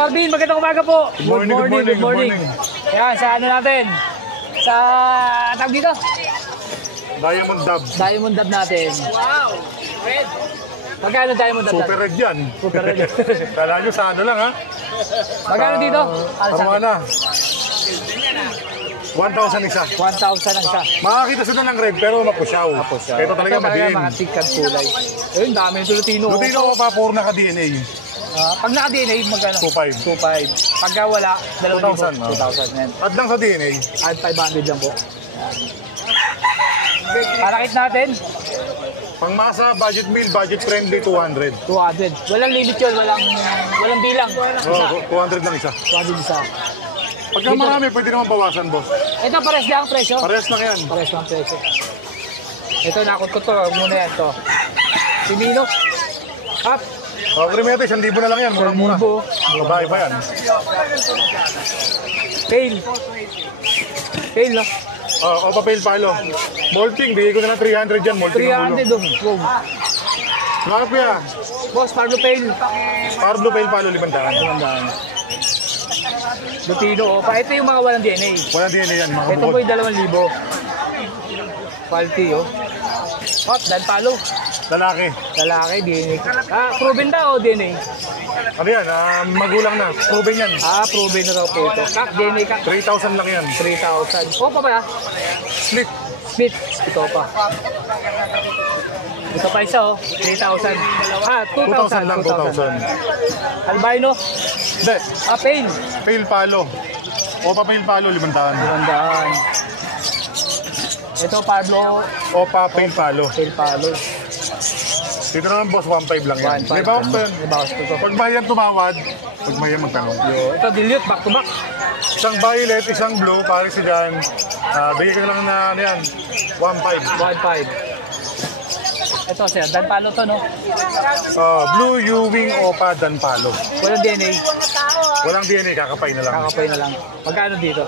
Marvin, magandang umaga po. Good morning. Yan, sa ano natin? Sa, tawag dito? Diamond Dub. Diamond Dub natin. Wow! Red. Magkano Diamond Dub? Super red yan. Super red. Kala nyo sa ano lang ha? Magkano dito? Armana. 1,000 isa. 1,000 ang isa. Makakita sila ng red pero mapusyaw. Ito talaga madiin. Mga tikad kulay. Ayun, dami yung Lutino. Lutino ko pa, puro naka-DNA. Pag naka-DNA, magkano? 2,500. 2,500. Pagka wala, 2,000. 2,000. At lang sa DNA. At 500 lang po. Parakit natin. Pangmasa, budget meal, budget friendly, 200. 200. Walang limit yun, walang bilang. Oh, 200 lang isa. 200 isa. Pagka marami, pwede naman bawasan, boss. Ito, pares lang ang presyo. Pares lang yan. Pares lang ang presyo. Ito, nakot ko to. Muna yan to. Simino. Up. Oh, Grimete, 1,000 na lang yan. Murang-mura. 1,000. Babae pa yan. Fail. Fail, no? Oh, Opa Pale Palo. Molting, bigay ko na lang 300 dyan. Molting ang 300 ulo. doon. Wow. Mga kuya, Boss, Pablo Fail. Pablo Pale Palo, 500. Tumandaan. Lutino. Pa, ito yung mga walang DNA. Walang DNA yan, mga Ito po bukod. yung 2,000. Quality, oh. Hot, Dan Palo. Lalaki. Lalaki, DNA. Proven ba o DNA? Ano yan? Magulang na. Proven yan. Proven na raw po ito. Kak, DNA kak. 3,000 lang yan. 3,000. Opa ba? Split. Smith. Ito pa. Ito pa isa, oh. 3,000. 2,000 lang, 2,000. Albino. Hindi. Pain. Pale Palo. Opa Pale Palo, 500. Gandaan. Ito, Pablo. Opa Pale Palo. Fail Palo. Dito naman, boss, 1,500 lang yan. 1,500. May bawas pa yan. May bawas pa ito. Pag mahiyang tumawad, pag mahiyang magtanong. Ito, dilute, back to back. Isang violet, isang blue, pares si dyan. Bigay ko na lang na ano yan, 1,500. 1,500. Ito, sir. Dan Palo to, no? Blue U-Wing Opa Dan Palo. Walang DNA. Walang DNA, kakapay na lang. Kakapay na lang. Magkano dito?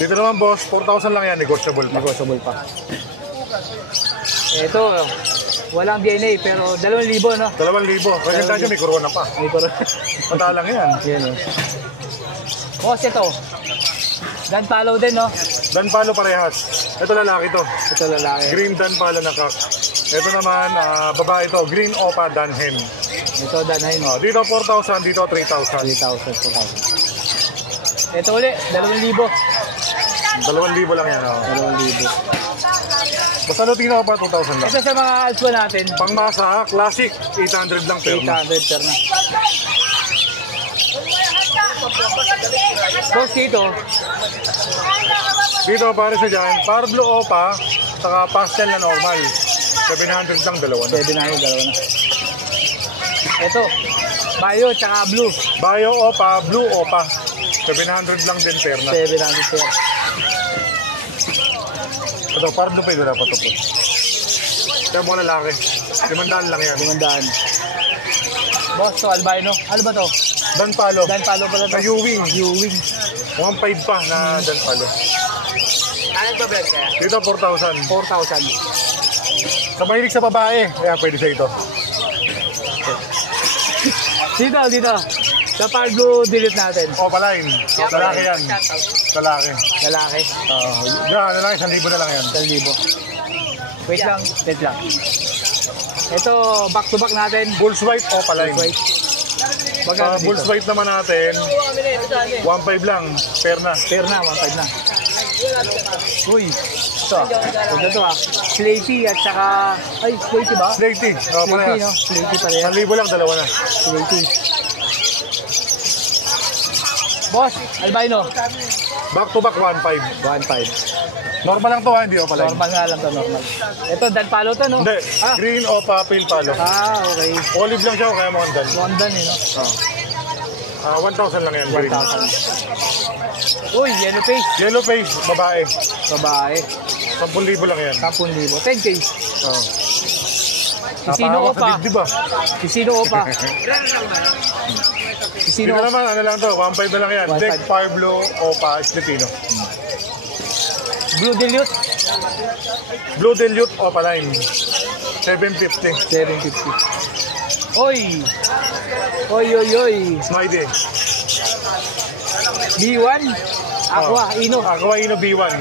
Dito naman, boss, 4,000 lang yan, negotiable pa. Negotiable pa. Ito, walang DNA, pero 2,000, no? 2,000. Kasi tayo may corona pa. May paro. Matalang yan. Yan, oh. Boss, ito. Dan Palo din, no? Dan Palo parehas. Ito lalaki to. Ito lalaki. Green Dan Palo na kak. Ito naman, babae to. Green Opa Dan Hen. Ito, Danhain. Dito 4,000, dito 3,000. 3,000, 4,000. Ito ulit, 2,000. 2,000 lang yan. 2,000. Basta Lutino pa, 2,000 lang. Ito sa mga alpha natin, Pangmasa, classic, 800 lang pero. 800 per na. Boss, Dito pare sa dyan, Parblo Opa, saka pastel na normal. 700 lang, dalawa na. 700, dalawa na. Ito, Bayo, tsaka Blue. Bayo Opa, Blue Opa. 700 lang din per na. 700 per. Ito, Parblo pa yun dapat ito. Kaya mga lalaki, 500 lang yan. 500. Boss, to albino. Ano ba to? Dan Palo. Dan Palo pala to. U-Wing. U-Wing. 1,500 pa na Dan Palo. Ano ba ba kaya? Dito 4,000. 4,000. Sa mahilig sa babae, kaya pwede sa ito. Dito. Sa Pablo delete natin. Opa line. Lalaki yan. Lalaki. Lalaki. Yan, lalaki, 1,000 na lang yan. 1,000. Wait lang. Ito, back to back natin. Bulls white, Opa line. Wait. Magkano dito? Bulls white naman natin, 1,500 lang. Fair na. Fair na, 1,500 na. Uy, ito. Huwag na ito Slaty at saka... Ay, Slaty ba? Slaty. Slaty, Parehas. no? Slaty pa rin. 1,000 lang, dalawa na. Slaty. Boss, albino. Back to back, 1,500. 1,500. Normal lang to ha, hindi Opa line. Normal nga lang to, normal. Ito, Dan Palo to, no? Hindi, green Opa, pale palo. Okay. Olive lang siya, kaya mo ang dan. London, eh, no? 1,000 lang yan, green. 1,000. Uy, yellow face. Yellow face, babae. Babae. 10,000 lang yan. 10,000. 10K. Oh. Sisino ko pa. Diba? Sisino ko pa. Dito naman, ano lang to, 1,500 na lang yan. 1,500. Deck Parblo, Opa, Estetino. Blue Dilute. Blue Dilute, Opa line. 750. 750. Oy. Smiley. B1. Aqua, Ino. Aqua Ino B1.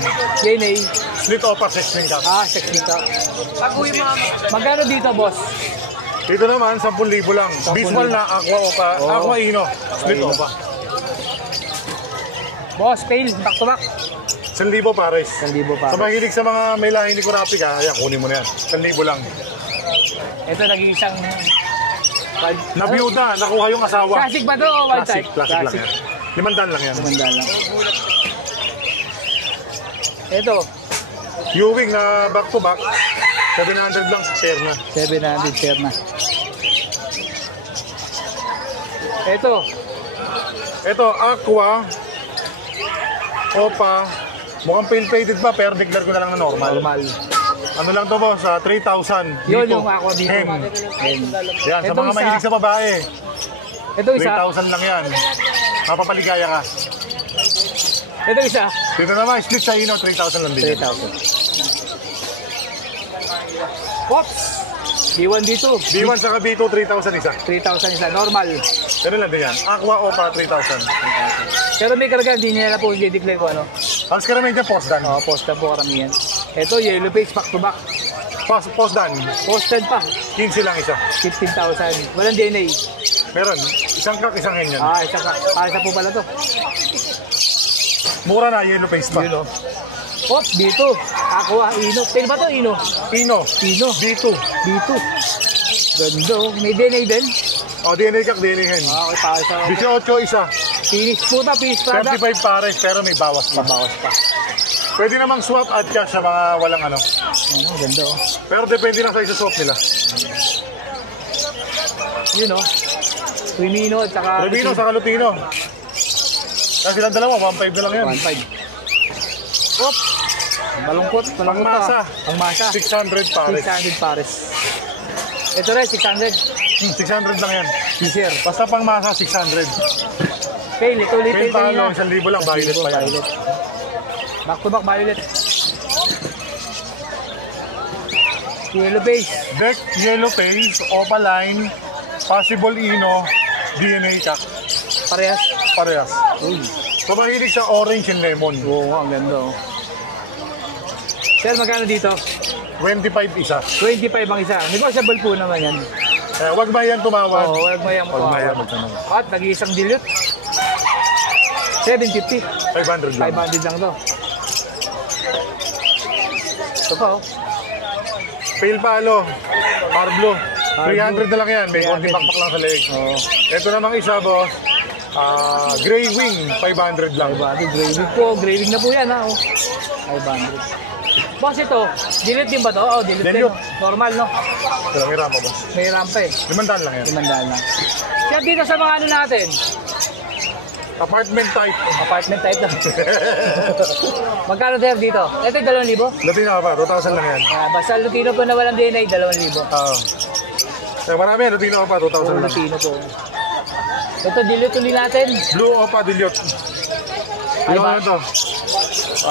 DNA. Split Opa 16 cup. 16 ka. Magkano dito, boss? Dito naman, 10,000 lang. 10,000. Visual na Aqua Opa. Oo. Aqua Ino. Split Aqua Ino. Opa. Boss, fail. Back to back. 1,000 pares. 1,000 pares. Sa mahilig sa mga may lahi ni Kurapik, ayan, kunin mo na yan. 1,000 lang. Ito naging isang... Nabiyuda, nakuha yung asawa. Classic ba to o wild Classic, type? classic lang yan. 500 lang yan. 500 lang. Ito, Ewing na back to back, 700 lang pair na. 700 share na. Ito, Ito, Aqua, Opa, mukhang pale-faded ba, pero declare ko na lang na normal. normal. Ano lang to boss, 3,000. Yun Dito. yung aqua dito. Hen. Hen. Yan, sa Itong mga isa- mahilig sa babae, Ito isa, 3,000 lang yan. Mapapaligaya ka. ito isa, Dito naman, split sa Ino, 3,000 lang din. 3,000. Pops! B1 dito. B1 sa B2, 3,000 isa. 3,000 isa, normal. Ganun lang din yan. Aqua, Opa, 3,000. Pero may karga, hindi nila po i-declare ko ano. Halos ka naman dyan, post-dan. Post na po karamihan. Ito, yellow face, back to back. Post-dan, Posted pa, 15 lang isa. 15,000. Walang DNA. Meron, isang kak, isang hen yan. Isa ka. Isa po pala to. Mura na, yellow face pa. Yun o. Pop, dito. Aqua, Ino. Tail ba to, Ino? Ino, Ino. B2. Dito. Ganda oh. May DNA din. O, DNA kak, DNA hen. Okay, para sa 18 isa. finish po na, finish product. 75 pares, pero may bawas pa. Bawas pa. Pwede namang swap at cash sa mga walang ano. Ano, ganda oh. Pero depende lang sa isa-swap nila. Yun oh. Crimino at saka... Rubino sa Kalutino. Kasi silang dalawa, 1.5 na lang yan. 1.5. Pop. Malungkot. Malungkot Pangmasa. Pangmasa. 600 pares. 600 pares. Ito rin, 600. 600 lang yan. T-shirt. Basta pang masa, 600. Fail, ito ulit. Fail palo, 1,000 lang, violet pa yan. Violet. Back to back, violet. Yellow base. Deck, yellow face, opaline, possible Ino, DNA kak. Parehas. Parehas. Uy. So mahilig sa orange and lemon. Oo, ang ganda oh. Sir, magkano dito? 25 isa. 25 ang isa. Negotiable po naman yan. Wag ba yan tumawad? Oo, wag mo yan Wag ba yan magtawad. magtanong? At nag-iisang dilute. 750. 500 lang. 500 lang to. Ito pa oh. Pale palo, Parblo. 300 na lang yan. May 300. konti pakpak lang sa leeg. Oo. Ito namang isa, boss. Gray Wing, 500 lang. 500. Graving po. Graving na po yan ha. Oh. 500. Boss, ito. Dilute din ba to? Oh, dilute din. Dilute. Normal no? Ito, may rampa, boss. May rampa eh. 500 lang yan. 500 lang. Sir, dito sa mga ano natin. Apartment type. Apartment type na. Magkano sir dito? Ito yung 2,000? Lutino ka pa, 2,000 lang yan. Basta Lutino po na walang DNA, 2,000. Marami yan, Lutino ka pa, 2,000 lang. Lutino po. Ito, dilute ulit natin. Blue Opa Dilute. Ilang ano to?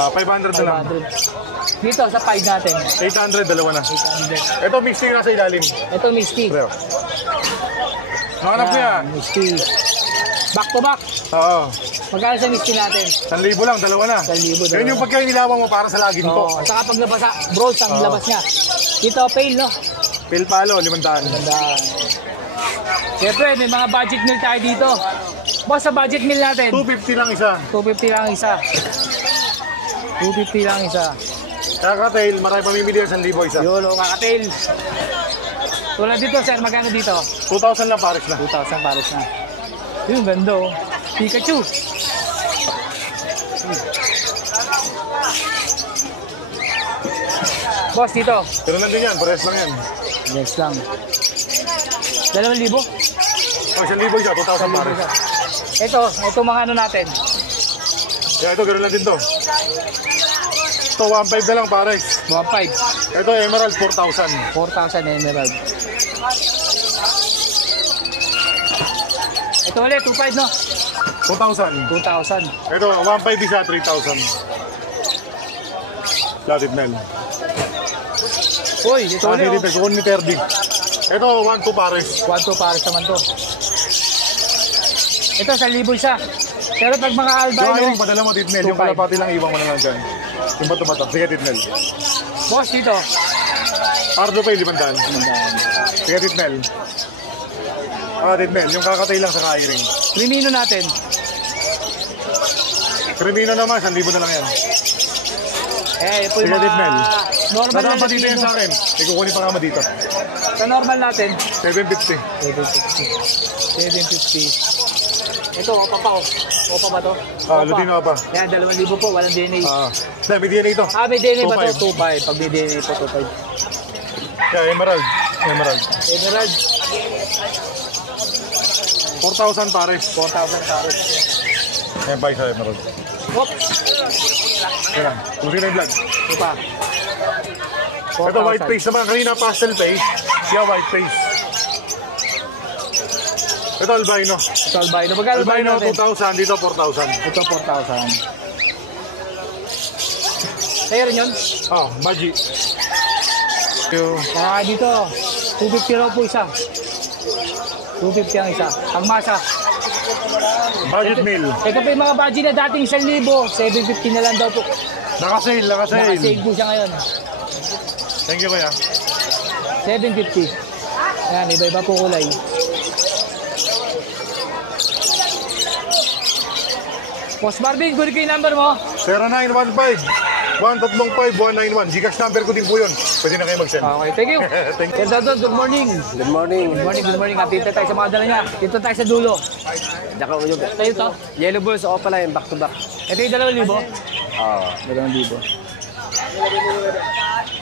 500 na lang. 500. Dito, sa 5 natin. 800, dalawa na. 800. Ito, mixing na sa ilalim. Ito, Misty. Preo. Nakanap niya. Misty. Back to back. Oo. Magkano sa Misty natin? 1,000 lang, dalawa na. 1,000, Yan yung pagkain nilawang mo para sa laging Oo. po. Saka pag nabasa, bronze ang labas niya. Dito, pale, no? Pale palo, 500. Ganda. Siyempre, may mga budget meal tayo dito. Boss, sa budget meal natin, 250 lang isa. 250 lang isa. 250 lang isa. Kakatail, marami pamimili yan 1,000 isa. Yolo, kakatail. Tulad dito, sir, magkano dito? 2,000 lang pares na. 2,000 pares na. Yung ganda, oh. Pikachu. Boss, dito. Pero nandun yan, pares lang yan. Yes lang. 2,000? Pag 1,000 isa, 2,000 pares. Ito mga ano natin. Kaya ito, gano'n lang din to. Ito, 1,500 na lang pares. 1,500. Ito, Emerald, 4,000. 4,000 emerald. Ito ulit, 2,500 no? 2,000. 2,000. Ito, 1,500 isa, 3,000. Latit Mel. Uy, ito ulit, Dito, kung ni Terdi. Ito, 1,200 pares. 1,200 pares naman to. Ito, 1,000 isa. Pero pag mga So, albino, ayun, padala mo, Titnel. Yung 2.5. kalapati lang iwan mo na lang dyan. Yung bato-bato. Sige, Titnel. boss dito. Ardo pa yung 500. Sige, Titnel. Titnel. Yung kakatay lang sa kairing. Crimino natin. Crimino naman, 1,000 na lang yan. Ito Sige, yung mga Titnel. normal na Nadapa dito yan Latino. sa akin. May kukunin pa nga mo dito. Sa normal natin. 750. 750. Ito, opa pa. Opa ba to? Latino pa. Yan, 2,000 po. Walang DNA. May DNA ito. May DNA ba 2.5. to? 2.5. Pag may DNA po, 2.5. Yeah, Emerald. Emerald. 4,000 pares. 4,000 pares. Yan pa isa Emerald. Oops. Yan lang. Kung sino yung vlog. Ito pa. Ito white 4,000. face naman. Kanina pastel face. Siya white face. Ito albino. Ito albino. Magkano Albino natin? 2,000. Dito 4,000. Ito 4,000. Kaya rin yun? Baji. Kaya dito, 250 raw po isa. 250 ang isa. Pagmasa. Budget meal. Ito pa yung mga budget na dating 1,000, 750 na lang daw po. Nakasale, nakasale. Nakasave po siya ngayon. Thank you kaya. 750. Yan, iba-iba po kulay. Boss Marvin, kunin ko yung number mo. 0915-135-191. Gcash number ko din po yun. Pwede na kayo mag-send. Okay, thank you. Thank you. Sir Dodon, good morning. Good morning. Good morning, good morning. Dito tayo sa mga dala niya. Dito tayo sa dulo. Daka uyog. Tayo to. Yellow Bulls, Opaline, back to back. Ito yung 2,000. Oo. 2,000.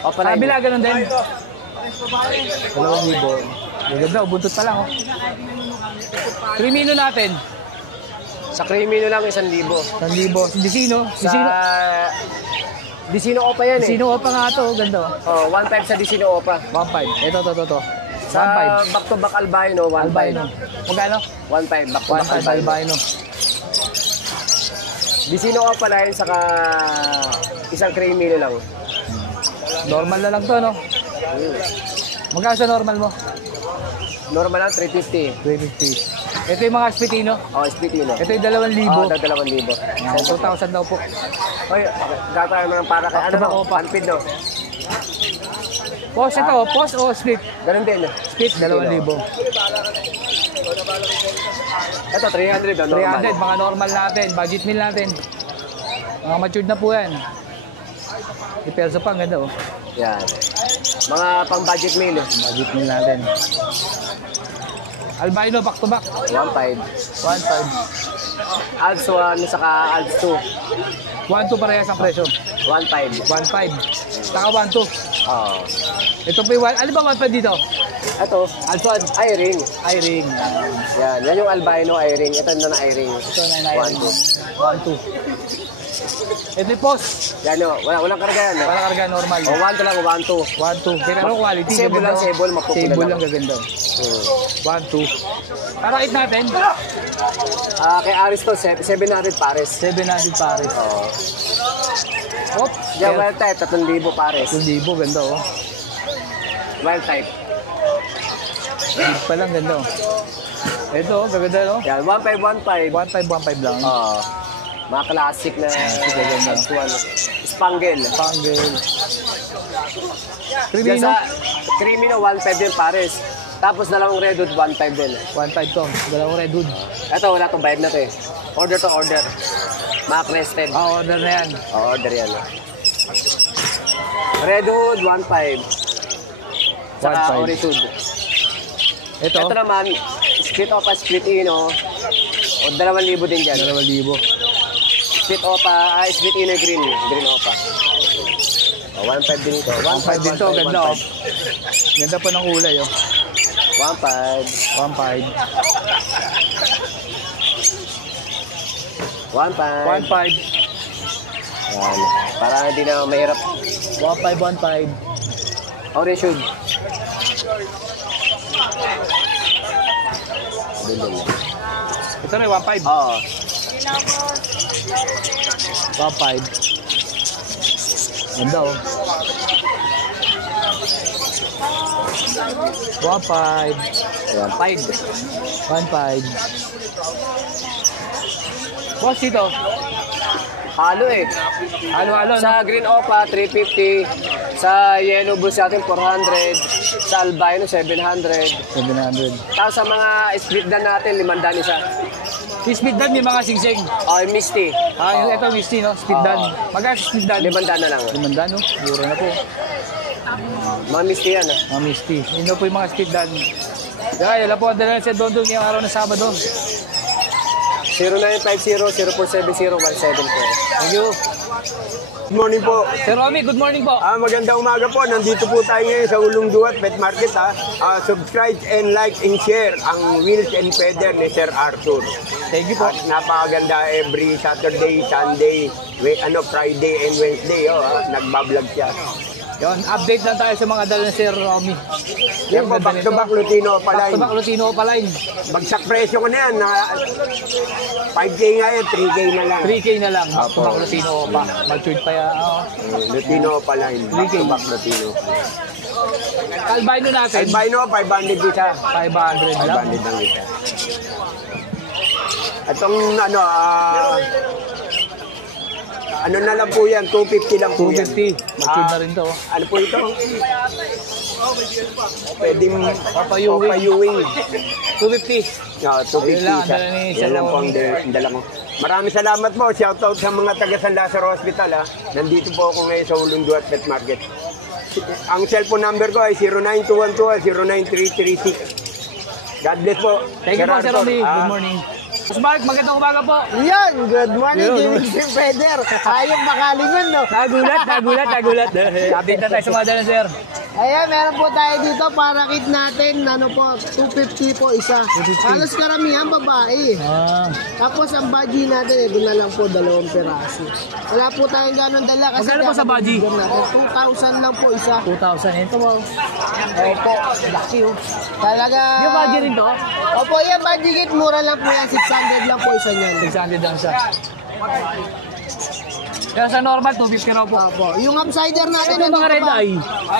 Opaline. Kabila, ganun din. 2,000. Maganda, buntot pa lang. 3 natin. Sa Crimino lang, 1,000. 1,000. Disino. Sa... Disino Opa yan eh. Disino pa nga ito. Ganda. 1.5 sa Disino Opa. 1.5. Ito. Sa 1.5. back to back albino, 1.5. Albino. Magkano? 1.5 back to back 1.5 albino. Disino Opaline, saka isang Crimino lang. Normal na lang to, no? Magkano sa normal mo? Normal lang, 350. 350. Ito yung mga Spitino. Spitino. Ito yung 2,000. 2,000. 2,000 daw po. Oy, gata naman para kay ano, Opa. panpid no? Post ito, post o split? Ganun din. Split, 2,000. Ito, 300. 300, mga normal natin. Budget meal natin. Mga matured na po yan. May perso pa, ang ganda oh. Yan. Mga pang budget meal. Budget meal natin. Albino, back to back. 1.5. 1.5. Alds 1, saka Alds 2. 1.2 parehas ang presyo. 1.5. 1.5. Saka 1.2. Oo. Ito po yung, ano ba 1.5 dito? Ito, Alds 1, eye-ring. I-ring. Yan yung albino eye-ring. Ito na eye-ring. Ito na i-ring. 1.2. Ito yung post. Yan o, walang karga yan. Para karga normal. 1 to lang, 1, 2. 1.2. Pero ano quality? Sable lang, sable, mapupula Sable lang. lang gaganda. 1.2. Para it natin. Kay Aristo, 700 pares. 700 pares. Oo. Op. Yan, wild type, 3,000 pares. 1,000, ganda oh. Wild type. Big pa lang, ganda oh. Ito oh, gaganda no? Yan, 1.5, 1.5. 1.5 lang. Oo. Mga classic na ganda. Spangle. Panggil. Yan Crimino. sa Crimino, 1.5 din pares. Tapos dalawang redwood, 1.5 din. 1.5 to. Dalawang redwood. Ito, wala itong bayad na to eh. Order to order. Mga crested. Order na yan. Order yan. Redwood, 1.5. Saka 1.5. oritude. Ito. Ito naman, split opa, split ino. O 2,000 din dyan. 2,000. Split opa, split ino green. Green opa. O, 1.5 din ito. 1.5 din to, ganda oh. Ganda pa ng kulay oh. 1.5. 1.5. 1.5. 1.5. Yan. Para hindi na mahirap. 1.5. Oritude. Dulong. Ito na 1.5. Oo. 1.5. Ganda oh. 1.5. 1.5. 1.5. Boss, dito. Halo eh. Halo-halo, no? Sa Green Opa, 350. Sa Yellow Bulls natin, 400. Sa Albino, 700. 700. Tapos sa mga split dan natin, 500 isa. Speed dan, may mga singsing. Okay, Misty. Yung ito, Misty, no? Speed dan. Magkano speed dan? 500 na lang. 500, no? Mura na po. Mga Misty yan ah. Mga Misty. Yun po yung mga speed dan. Kaya, yun po ang dala sa Dondon ngayong araw na Sabado. 0950-0470-174. Thank you. Good morning po. Sir Romy, good morning po. Magandang umaga po. Nandito po tayo ngayon sa Ulong Duat Pet Market. Subscribe and like and share ang Wheels and Feather ni Sir Arthur. Thank you po. At napakaganda every Saturday, Sunday, Friday and Wednesday. Nagbablog siya. Yun, update lang tayo sa mga dala ni Sir Romy. Yan po, back to back Lutino Back to Opaline. back Lutino Opaline. Bagsak presyo ko na yan. 5K nga yan, 3K na lang. 3K na lang. Back to Apo. back Lutino Opa. Matured pa yan. Lutino Opaline. Back to back Lutino. Albino natin. Albino, 500 isa. 500 lang. 500 lang isa. Itong ano na lang po yan, 250 lang po yan. 250. Matured na rin to. Ano po ito? Pwedeng Papayuwing. papayuwing. 250. No, 250 Yun lang, isa. dala ni Sir Yan lang po Ron. ang dala ko. Maraming salamat po. Shoutout sa mga taga San Lazaro Hospital. Nandito po ako ngayon sa Ulong Duat Pet Market. Ang cellphone number ko ay 09212-09336. God bless po. Thank you po, Sir Arthur. Romy. Good morning. Mas Mark, magandang umaga po. Yan, good morning, Yun, Jimmy Jim Feder. Ayong makalingon, no? Nagulat. Update na tayo sa mga dala, Sir. Ayan, meron po tayo dito para kit natin, ano po, 250 po isa. 250. Halos karamihan babae. Tapos ang budgie natin, ito na lang po, 2 peraso. Wala po tayong ganun dala kasi Magkano po sa budgie? natin, 2,000 lang po isa. 2,000. Ito mo. Opo, laki oh. Talaga. Yung budget rin to? Opo, yan budgie kit, mura lang po yan, 600 lang po isa niyan. 600 lang siya. Kaya sa normal, 250 raw po. Opo, yung upsider natin, Ito mga red pa? eye.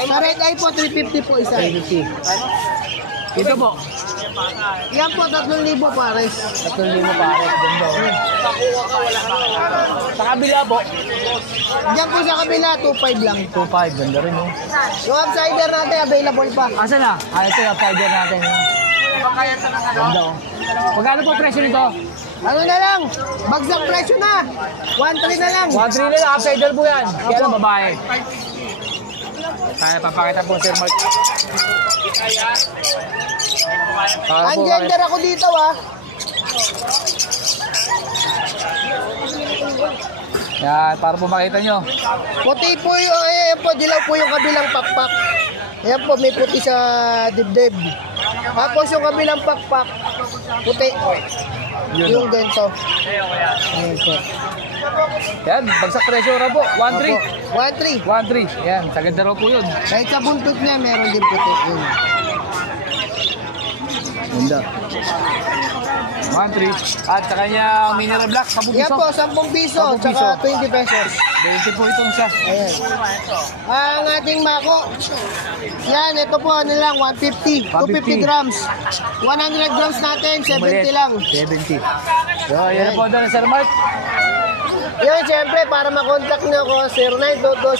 Sa red eye po, 350 po isa. 350. Ito po. Yan po, 3,000 pares. 3,000 pare. Ganda. Sa kabila po. Diyan po sa kabila, 2,500 lang. 2,500. Ganda rin yun. Yung upsider natin, available pa. Asa na? Ito yung upsider natin. Ganda oh. Magkano po presyo nito? Ano na lang, bagsak presyo na. 1,300 na lang. 1,300 na lang. Upsider po yan. Kaya lang babae. Kaya papakita po Sir Mark. Ang gender ako dito, ah. Yan, para po makita nyo. Puti po yung, po, dilaw po yung kabilang pakpak. Ayan po, may puti sa dibdib. Tapos yung kabilang pakpak, puti. Yung ganito. Ayan po. Yan, bagsak presyo raw po. 1,300. 1,300. 1,300. Yan, sa ganda raw po yun. Kahit sa buntot niya, meron din puti. Yun. Ganda. 1,300. At sa kanyang mineral black, 10 Yan piso. po, 10 piso, 10 piso. tsaka 20 pesos. 20 po itong siya. Ayan. Ang ating mako, yan, ito po, ano lang, 150. 250 grams. 100 grams natin, 70 lang. 70. So, yan po doon, Sir Mark. Yun, siyempre, para makontak nyo ako,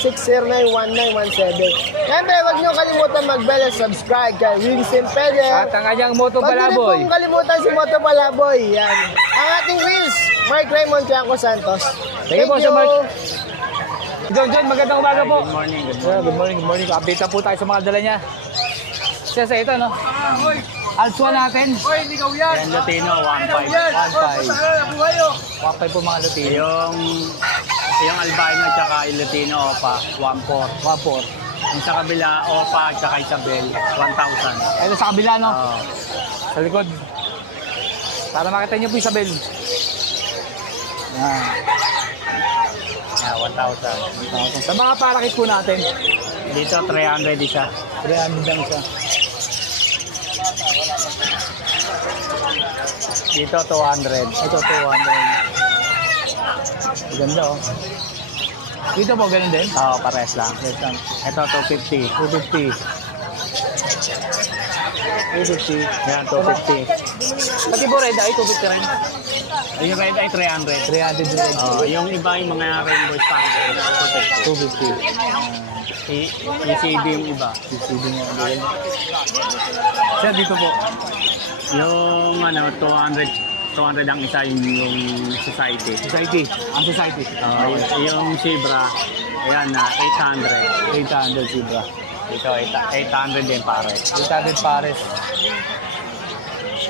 0922-609-1917. Siyempre, huwag nyo kalimutan mag-bell and subscribe kay Winston Peder. At ang kanyang moto Huwag nyo rin palaboy. pong kalimutan si Moto Palaboy. Yan. Ang ating Wheels, Mark Raymond Tianco Santos. Thank you po, Sir Mark. John, magandang umaga po. Good morning. Good morning. Update na po tayo sa mga dala niya. Siya sa ito, no? Alswa natin. Yan, Lutino, 1.5. 1,500 po mga Lutino. Yung albino at saka yung Lutino, Opa, 1.4. 1,400. Yung sa kabila, Opa at saka Isabel, 1,000. Ito sa kabila, no? Oo. Sa likod. Para makita niyo po Isabel. Ah, Yeah, 1,000. sa mga parakit po natin, Dito, 300 isa. 300 lang siya. Dito, 200. Ito, 200. Ganda, oh. Dito po, ganun din? Oo, pares lang. Yes, lang. Ito, 250. 250. 250. Yan, 250. Pati po red eye, 250 rin. Yung red ay 300. 300 din rin. Yung iba yung mga rainbow spangle, 250. ECB yung iba. CCD nga. Sir, dito po. Yung ano, 200 ang isa yung society. Society. Ang society. Yung Zebra, ayan na 800. 800 Zebra. Ito, 800 din pare. 800 pares.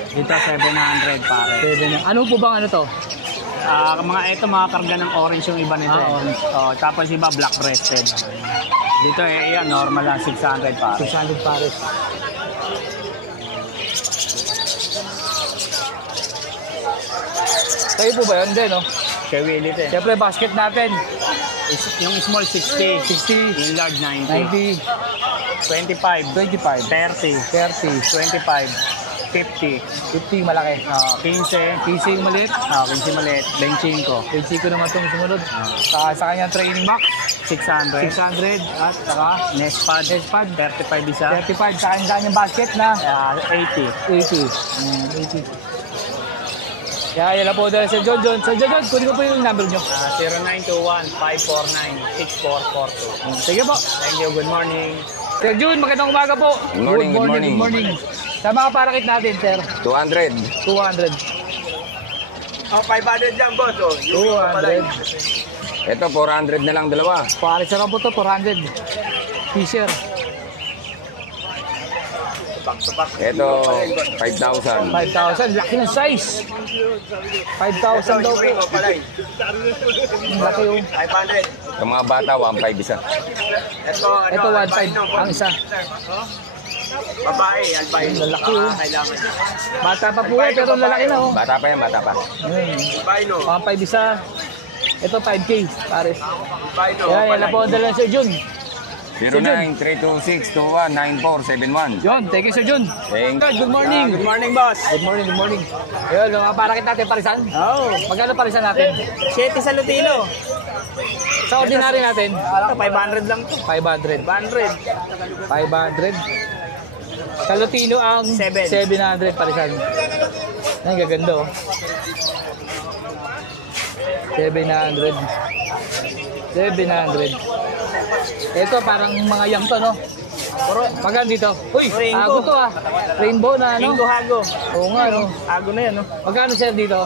Dito, 700 pare. 7. Ano po bang ano to? Mga karga ng orange yung iba nito. Orange. Tapos iba black breasted. Dito, ayan, normal lang, 600 pare. 600 pares. Kayo po ba yun? Hindi, no? Kay Willie din. Siyempre, basket natin. Yung small 60, 60, yung large 90, 90, 25, 25, 30, 30, 25, 50, 50 malaki. 15, 15 yung maliit. 15 maliit, 25, 25 naman itong sumunod. Sa kanyang training box, 600, 600. At saka, nest pad, Nest pad. 35 isa, 35. Sa kanyang basket na 80. 80. Kaya yan lang po dahil sa John John. Sa John John, kunin ko po yung number nyo. 0921-549-6442. Sige po. Thank you, good morning. Sir Jun, magandang umaga po. Good morning, Good morning. Sa mga parakit natin, sir. 200. 200. 500 dyan, boss. 200. Ito, 400 na lang dalawa. Paris na po to, 400. Fisher. Ito, 5,000. 5,000. Laki ng size. 5,000 daw po. Laki yung. 500. Sa mga bata, 1,500 isa. Ito, 1,500 ang isa. Babae, albino. Lalaki oh. Kailangan. Bata pa po yan, pero lalaki na oh. Bata pa yan, bata pa. Albino. 1,500 isa. Ito, 5K. Pares. Albino. Yan, yan na po ang dala Sir Jun. 09-326-21-9471. Yun, thank you Sir Jun. Thank you. Good morning. Good morning, boss. Good morning, good morning. Ayun, mga parakit natin, parisan. Oh, Magkano parisan natin? 7 sa Lutino. Sa ordinary natin, 500 lang to. 500. 500. 500. Sa Lutino ang 700 parisan. Ay, gaganda oh. 700. 700. Ito parang mga yang to, no? Magkano dito? Uy, Rainbow. hago to ah. Rainbow na ano? Hago. Oo nga, no? Hago na yan, no? Magkano sir dito?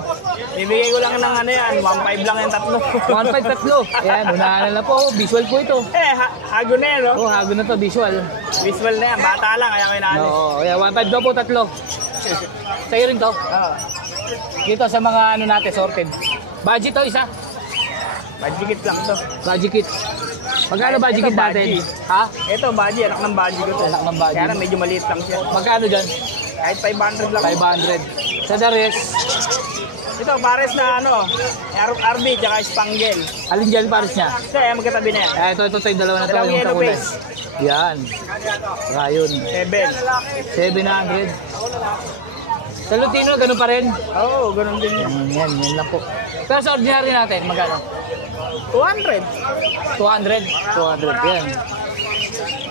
Bibigay ko lang ng ano yan, 1.5 lang yung tatlo. 1.5 tatlo. Ayan, unahan na lang po. Visual po ito. Hago na yan, no? Oh, hago na to, visual. Visual na yan, bata lang, kaya ko inaano. Oo, ayan, 1.5 daw po tatlo. Sa'yo rin to. Dito sa mga ano natin, sorted. Budget to, isa. Budget lang to. Budget kit. Magkano Ito, budget kit natin? budget. Ha? Ito, budget, anak ng budget ko to. Anak ng budget. Kaya lang, medyo maliit lang siya. Magkano dyan? Kahit 500 lang. 500. Sa the rest, Ito, pares na ano, RB, tsaka Spangle. alin dyan pares niya? Ito, ayan, magkatabi na yan. Ito, yung dalawa na to. Dalawang Yung yellow takulay. face. Yan. Rayon. 7. 700. Sa Lutino, ganun pa rin. Oo, ganun din yan. Yan lang po. Pero sa ordinary natin, magkano? 200. 200. 200, yan.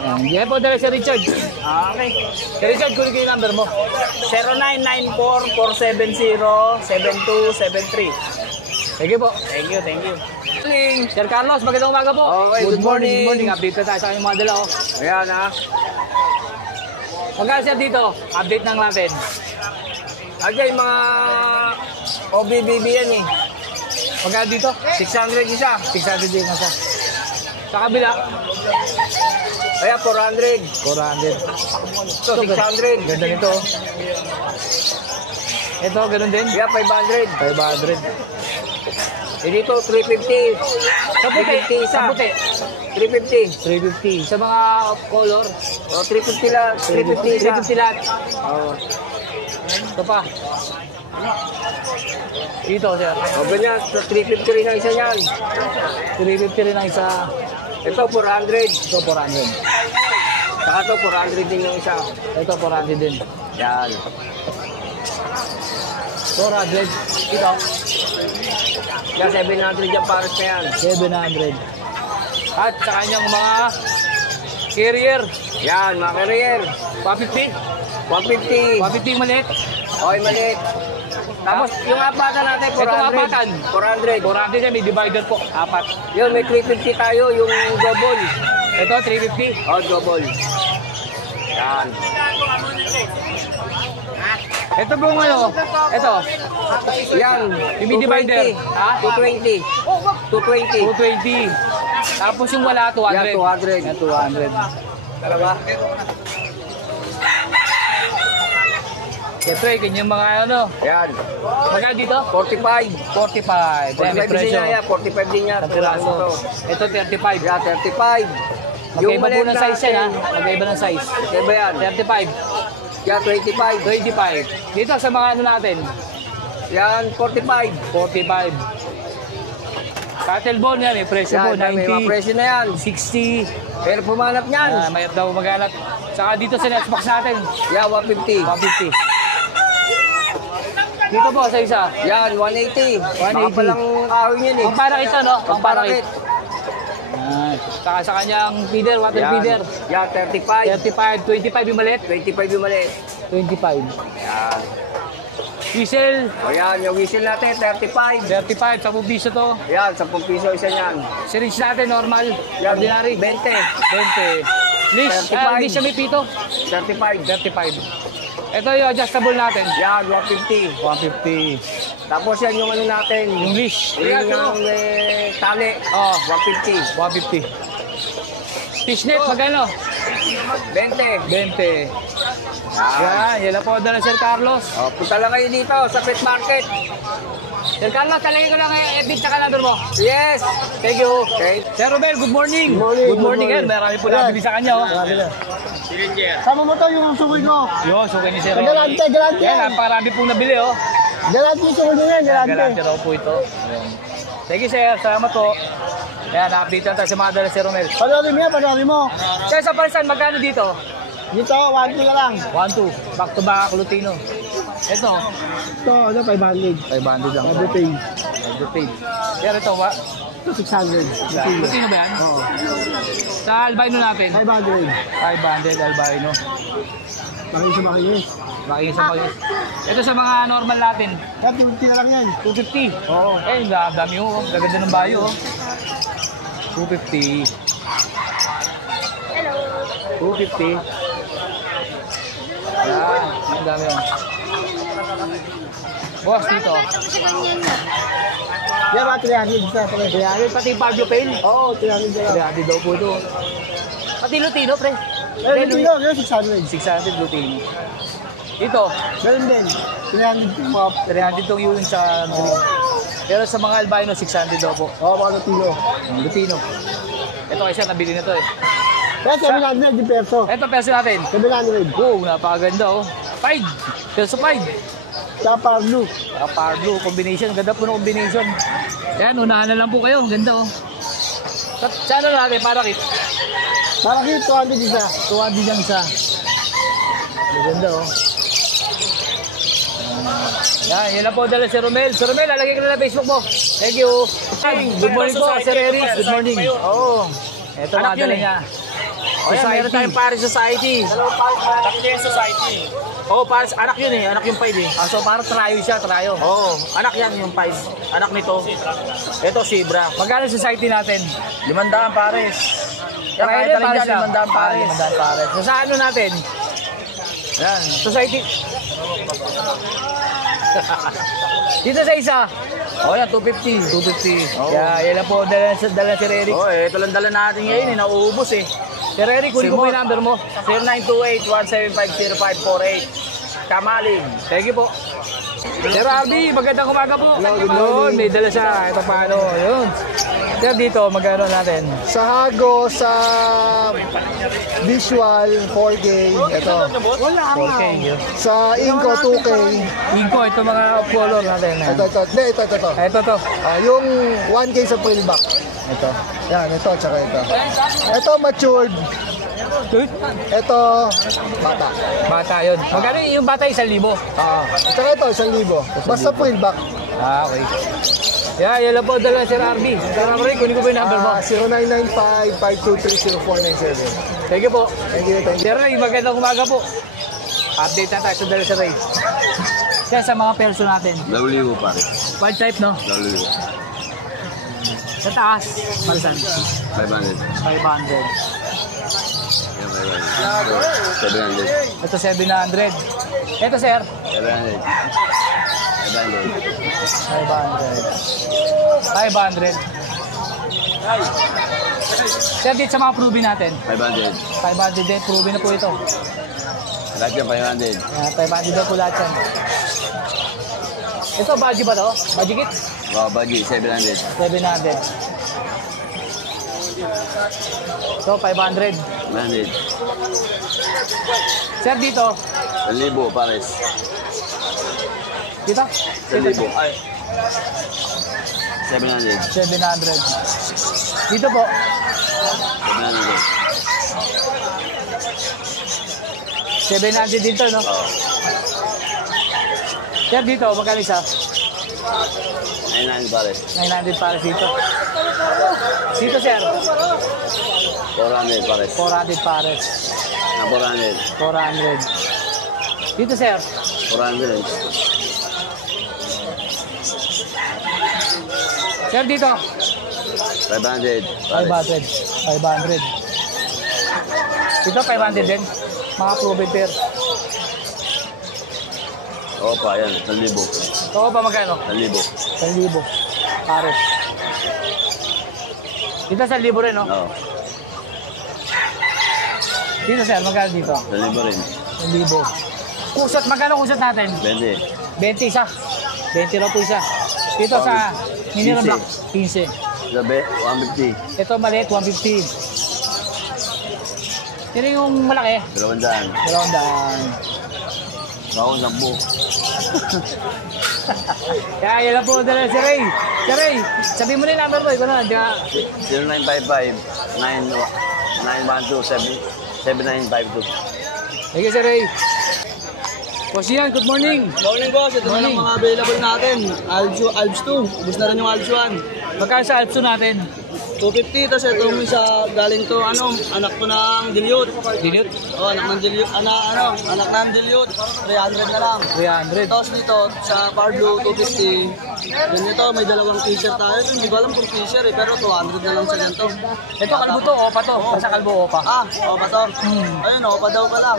Yan. Yan po dala si Richard. Okay. Si Richard, kunin ko yung number mo. 0994-470-7273. Sige po. Thank you, thank you. Sir Carlos, magandang umaga po. Okay, good morning. Good morning. Update na tayo sa kanyang mga dala. Oh. Ayan, ha. Magkano sir dito? Update lang natin. Agay, mga OBBB yan eh. Magkano dito? 600 isa. 600 din na siya. Sa kabila, Kaya 400. 400. Ito, 600. Ganda nito. Oh. Ito, ganun din. Kaya 500. 500. Eh dito, 350. Sa puti. 350 isa. Sa puti. 350. 350. Sa mga color, O, 350 lang. 350 isa. 350 lahat. Oo. Ito pa. Dito, sir. O, ganyan. So, 350 rin ang isa yan. 350 rin ang isa. Ito, 400. Ito, 400. Saka ito, 400 din yung isa. Ito, 400 din. Yan. 400. Ito, Yan, 700 dyan pares na yan. 700. At sa kanyang mga carrier, Yan, mga career. 150. 150. 150 maliit. Okay, maliit. Tapos yung apatan natin, 400. Itong apatan? 400. 400 yan, may divider po. Apat. Yun, may 350 tayo, yung double. Ito, 350. Oh, double. Yan. Ito po ano? Ito. Yan. Yung may divider. 220. Ha? 220. 220. 220. Tapos yung wala, 200. Yan, 200. Yan, 200. Talaga? Siyempre, ganyan mga ano. Yan. Magkano dito? 45. 45. Yan, may 45 din presyo. niya, yan. 45 din niya. Sa piraso. Ito, 35. Yan, 35. Magkaiba po ng maliit size yan, ha? natin, Magkaiba ng size. Kaya ba yan? 35. Yan, 25. 25. Dito sa mga ano natin, Yan, 45. 45. Cattle bone yan, may presyo po, Yan, may mga 90. presyo na yan. 60. Pero pumanap niyan. May daw maghanap. Saka dito sa Nextbox natin, Yan, 150. 150. Dito po sa isa. Yan, 180. 180. Baka palang kahoy niyan eh. Pamparakit ito, no? Pamparakit. Saka sa kanyang feeder, water Yan. feeder. Yan, 35. 35, 25 yung maliit. 25 yung maliit. 25. Yan. Diesel, O yan, yung whistle natin, 35. 35, 10 piso to. Yan, 10 piso isa niyan. Syringe natin, normal. Yan, Ordinary. 20. 20. Leash, 35. leash siya may pito. 35. 35. Ito yung adjustable natin. Yan, 150. 150. Tapos yan yung ano natin. Yung leash. Yung tali. Oh, 150. 150. Fishnet, magkano? 20. 20. Yan, yan lang po dala Sir Carlos. O, punta lang kayo dito sa pet market. Sir Carlos, talagay ko lang yung FB tsaka number mo. Yes. Thank you. Okay. Sir Romel, good morning. Good morning. Yan, marami po nabili sa kanya. Oh. Sama mo to yung sumoy ko. Yun, so kayo ni Sir Romel. Galante, galante. Yan, napakarami pong nabili. Oh. Galante yung sumoy niya, galante. Galante raw po ito. Ayan. Thank you, Sir. Salamat po. Yan, na-update lang tayo sa mga dala Sir Romel. Panorin mo yan, panorin mo. Sir, sa Parisan, magkano dito? Dito, 1 ka lang. 1-2. Back to back, Lutino. Ito, Ito, ano, 500. 500 lang. Everything. Everything. Sir, ito ba? Ito, 600. Lutino ba yan? Oo. Sa albino natin? 500. 500 albino. Makinis. Makikisa pa yun. Ito sa mga normal natin. Yan, 50 na lang yan. 250. Oo. Eh, dami yung gaganda ng bayo. Oh. 250. Hello. 250. Yan. Ang dami yun. Boss, dito. Yan, mga 300. Isa, 300 pati Fabio Pain. Oo, 300 na lang. 300 daw po ito. Pati Lutino, pre. Eh, Lutino, yun, 600. 600 Lutino. Ito, Ganun din. 300 po. 300 tong yung sa green. Pero sa mga albino, 600 daw po. Oo, mga Lutino. Ang Lutino. Ito kasi nabili na to eh. Kaya 700 yung perso. Ito peso natin. 700. Wow, napakaganda oh. 5. Peso 5. Sa Parlu. Power blue combination. Ganda po ng combination. Yan, unahan na lang po kayo. Ganda oh. Sa ano natin, para kit? Para kit, 200 isa. 200 yung isa. Ganda oh. Yan, yan lang po dala si Romel. Sir Romel, lalagay ko na lang Facebook mo. Thank you. Good morning po, Sir Eric. Good morning. Oo. Ito mga dala niya. O yan, meron tayong Paris Society. Society. Oo, Paris, anak yun eh. Anak yung 5 eh. So parang trayo siya, trayo. Oo, anak yan yung 5. Anak nito. Ito, Zebra. Magkano society natin? 500 Paris. Yan, Trayo kahit din, alin Paris dyan, lang. 500 Paris. 500 Paris. So sa ano natin? Yan, society. Dito sa isa. Oo, yan, 250. 250. Oo. Yan lang po, dala si Eric. Oo, ito lang dala natin ngayon eh. Nauubos eh. Sir Eric, kunin ko po yung number mo. 0928-175-0548. Kamaling. Thank you po. Sir Arby, magandang umaga po. Yun, may dala siya. Ito paano, yun. Sir, dito, magkano natin? Sa Hago, sa Visual, 4K. Ito. 4K, yun. Sa Inco, 2K. Inko, ito mga color natin. Yan. Ito. Hindi, ito. Ito to. Yung 1K sa Prillback. Ito. Yan, ito, tsaka ito. Ito, matured. Ito, bata. Bata yun. Magkano yung bata 1,000? Tsaka ito, 1,000. Basta Prillback. Ah, okay. Yan lang po dala Sir Arby. Sir Arby, kunin ko po yung number mo. 0995-523-0497. Thank you po. Thank you. Sir Ray, magandang umaga po. Update na tayo sa dala Sir Ray. Kaya sa mga perso natin. Lawliwo pare. Wild type, no? Lawliwo. Sa taas, palisan. 500. 500. Yan, 500. 700. Ito 700. Ito sir, 700. 500. 500. Sir, dito sa mga proven natin. 500. 500 din, proven na po ito. Lahat yan, 500. Yan, 500 daw po lahat yan. Ito, budgie ba to? Budgie kit? Baji, 700. 700. So, 500. 100. Sir, dito. 1,000 pares. Dito? 1,000. Ay. 700. 700. Dito po. 700. 700 din to, no? Oo. Sir, dito, magkano isa? 900 pares. 900 para dito. Dito, sir. 400 pares. 400 pares. 400. 400. Dito, sir. 400. Sir, dito. 500 pares. 500. 500. Dito, 500 din. Mga proven pair. Opa, yan. 1,000. Ito pa magkano? 1,000. 1,000. Pares. Dito, 1,000 rin, no? Oo. Dito, sir. Magkano dito? 1,000 rin. 1,000. Kusot. Magkano kusot natin? 20. 20 isa. 20 raw po isa. Dito sa Mineral 15. Black, 15. Sabi, 150. Ito maliit, 150. Pero yung malaki, 200. 200. Ako, 10. Kaya yun lang po dala si Ray. Si Ray, sabi mo na yung number mo. Ikaw na, 0955 912 7952. Thank you, si Ray. Boss Ian, good morning. Morning boss, ito na lang mga available natin. Alps 2, ubus na rin yung Alps 1. Magkano sa Alpso natin? 250, tapos itong isa galing to, anak ko ng dilute. Dilute? Anak ng dilute, anak ng dilute, 300 na lang. 300. Tapos dito, sa Power Blue, 250. Then ito, may dalawang t-shirt tayo. Ito, hindi ko alam kung t-shirt pero 200 na lang sa ganito. Ito, kalbo to, opa to. Basta kalbo, opa. Opa to. Ayun, opa daw pala.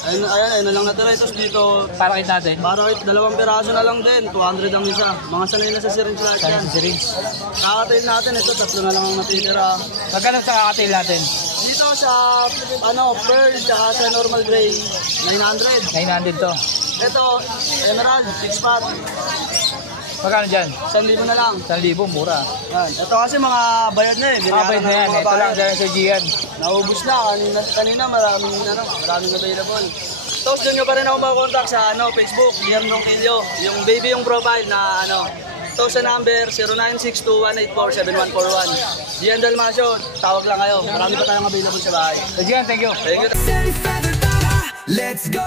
Ayun na lang natira. Tapos dito, Para kit natin. para dalawang piraso na lang din, 200 ang isa. Mga sanay na sa syringe lahat yan. Sa syringe. Kakatail natin ito, tatlo na lang ang natitira. Magkano sa kakatail natin? Dito sa pearl tsaka sa normal gray, 900. 900 to. Ito, emerald, 6 pot, Magkano dyan? 1,000 na lang. 1,000, mura. Yan. Ito kasi mga bayad na eh. Kapit na yan. Ito lang dyan sa Gian. Naubos na. Kanina maraming available. Tapos doon nyo pa rin ako makakontakt sa Facebook, Liam Ronquillo. Yung baby yung profile na Tapos sa number 0962-184-7141. Gian Dalmasio, tawag lang kayo. Marami pa tayong available sa bahay. Sa Gian, thank you. Thank you. Let's go!